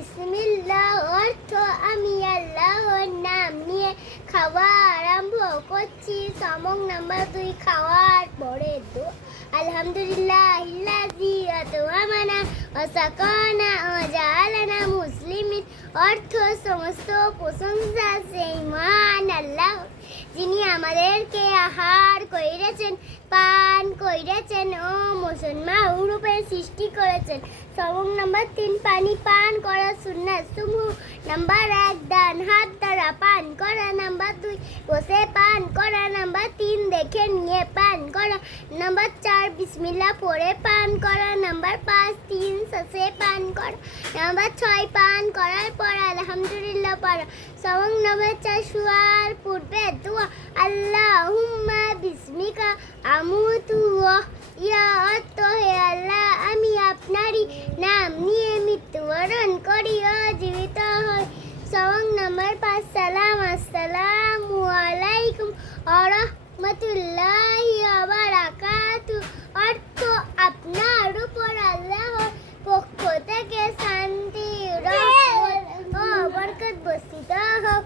বিসমিল্লাহ অর্থ আমি আল্লাহর নাম নিয়ে খাওয়া আরম্ভ করছি। সমক নাম্বার 2 খাওয়ার পরে দোয়া। আলহামদুলিল্লাহিল্লাযী আত'আমানা ওয়া সাকানা ওয়া জাআলানা মুসলিমিন। অর্থ সমস্ত প্রশংসা সেই মহান আল্লাহ, যিনি আমাদেরকে আহার করিয়েছেন, পান করিয়েছেন ও মুসলমান রূপে সৃষ্টি করেছেন। সবক নাম্বার 3 পানি পান করা সুন্নাত সমূহ। নাম্বার 1 ডান হাত দ্বারা পান করা। নাম্বার 2 বসে পান করা। নাম্বার 3 দেখে নিয়ে পান করা। নাম্বার 4 বিসমিল্লাহ পড়ে পান করা। নাম্বার 5 3 শ্বাসে পান করা। নাম্বার 6 পান করার পর আলহামদুলিল্লাহ পড়া। সবক নাম্বার 4 শোয়ার পূর্বে দোয়া। আল্লাহুম্মা বিসমিকা আমুতু ওয়া ইয়া অর্থ হে আল্লাহ আমি আপনারই নাম নিয়ে মৃত্যুবরণ করি ও জীবিত হই। সবক নাম্বার 5 সালাম আসসালামু আলাইকুম ওয়া রাহমাতুল্লাহি ওয়া বারাকাতুহু। অর্থ আপনার উপর আল্লাহর পক্ষ থেকে শান্তি রহমত ও বরকত বর্ষিত হোক।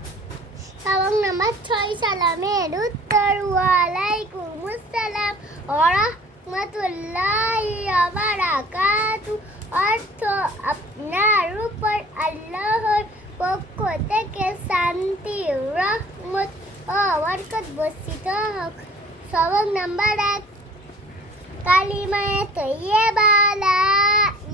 সবক নাম্বার 6 সালামের উত্তর ওয়া আলাইকুম আসসালাম ওয়া রাহমাতুল্লাহি ওয়া বারাকাতুহু। অর্থ আপনার উপর আল্লাহর পক্ষ থেকে শান্তি রহমত ও বরকত বর্ষিত হোক। সবক নাম্বার 1 কালিমায়ে তৈয়্যিবা লা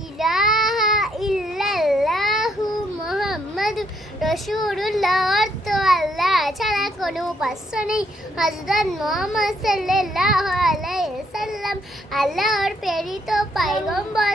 ইলাহা ইল্লাল্লাহু মুহাম্মাদুর রাসূলুল্লাহ। অর্থ আল্লাহ ছাড়া কোনো উপাস্য নেই। হযরত মুহাম্মদ সাল্লাল্লাহু আলাইহি ওয়াসাল্লাম আল্লাহর প্রেরিত পয়গম্বর।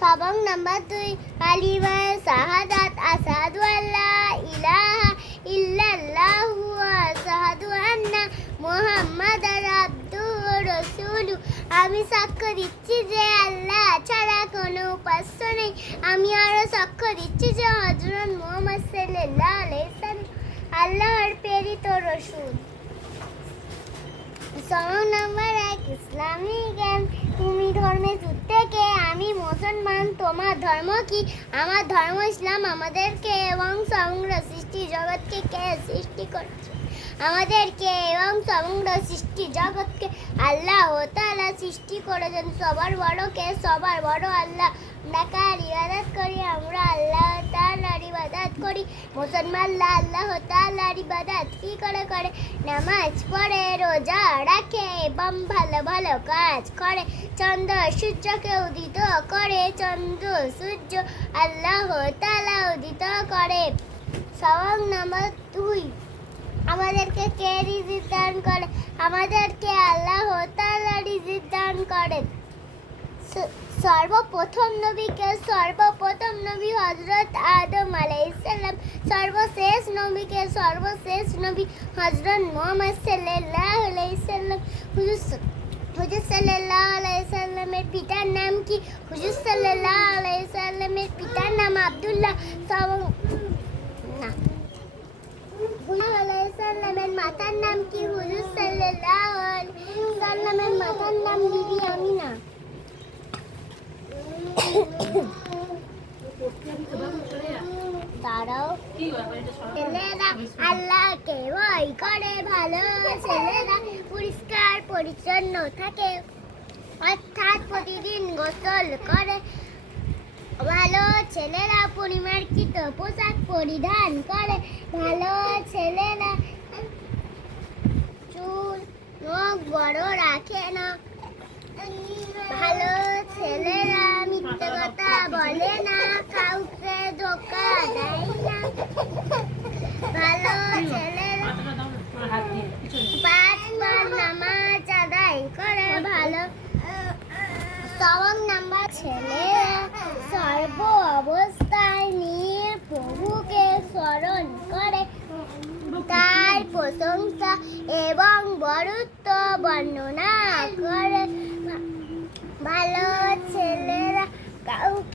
সবক নাম্বার 2 কালিমায়ে শাহাদাত আশহাদু আল্লা ইলাহা ইল্লাল্লাহু ওয়া আশহাদু আন্না মুহাম্মাদার আবদুহু ওয়া রাসূলুহু। আমি সাক্ষ্য দিচ্ছি যে আল্লাহ ছাড়া কোনো উপাস্য নেই। আমি আরো সাক্ষ্য দিচ্ছি যে হযরত মুহাম্মদ সাল্লাল্লাহু আলাইহি ওয়াসাল্লাম আল্লাহর প্রেরিত রাসূল। সবক নাম্বার 1 ইসলামী জ্ঞান। তুমি ধর্মের যুদ্ধে কে? আমি মুসলমান। তোমার ধর্ম কি? আমার ধর্ম ইসলাম। আমাদেরকে এবং সমগ্র সৃষ্টি জগৎকে কে সৃষ্টি করেছে? আমাদেরকে এবং সমগ্র সৃষ্টি জগৎকে আল্লাহ তাআলা সৃষ্টি করেছেন। সবার বড় কে? সবার বড় আল্লাহ। আমরা কার ইবাদত করি? আমরা আল্লাহ তাআলার ইবাদত করি। মুসলমানরা আল্লাহ তাআলার ইবাদত কি করে করে? নামাজ পড়ে, রোজা রাখে এবং ভালো ভালো কাজ করে। চন্দ্র সূর্যকে উদিত করে। চন্দ্র সূর্য আল্লাহ তাআলা উদিত করে। সবক নাম্বার 2 আমাদেরকে কে রিজিক দান করে? আমাদেরকে আল্লাহ তাআলা রিজিক দান করেন। সর্বপ্রথম নবীকে? সর্বপ্রথম নবী হযরত আদম আলাইহিস সালাম। সর্বশেষ নবীকে? সর্বশেষ নবী হযরত মুহাম্মদ সাল্লাল্লাহু আলাইহি সাল্লাম। হুজুর সাল্লাল্লাহু আলাইহি সাল্লামের পিতার নাম কি? হুজুর সাল্লাল্লাহু আলাইহি সাল্লামের পিতার নাম আব্দুল্লাহ। সাল্লামের মাতার নাম কি? হুজুর সাল্লাল্লাহু আলাইহি সাল্লামের মাতার নাম বিবি আমিনা। ছেলেরা আল্লাহকে ভয় করে। ভালো ছেলেরা পরিষ্কার পরিচ্ছন্ন থাকে, অর্থাৎ প্রতিদিন গোসল করে। ভালো ছেলেরা পরিমার্জিত পোশাক পরিধান করে। ভালো ছেলেরা চুল নখ বড় রাখে না। ভালো ছেলেরা মিথ্যে কথা বলে না, কাউকে ধোঁকা দেয় না। ভালো ছেলেরা 5 বার নামাজ আদায় করে। ভালো সবক নাম্বার ছেলেরা সর্ব অবস্থায় নিয়ে প্রভুকে স্মরণ করে, তার প্রশংসা এবং বরত্ব বর্ণনা করে। ভালো ছেলেরা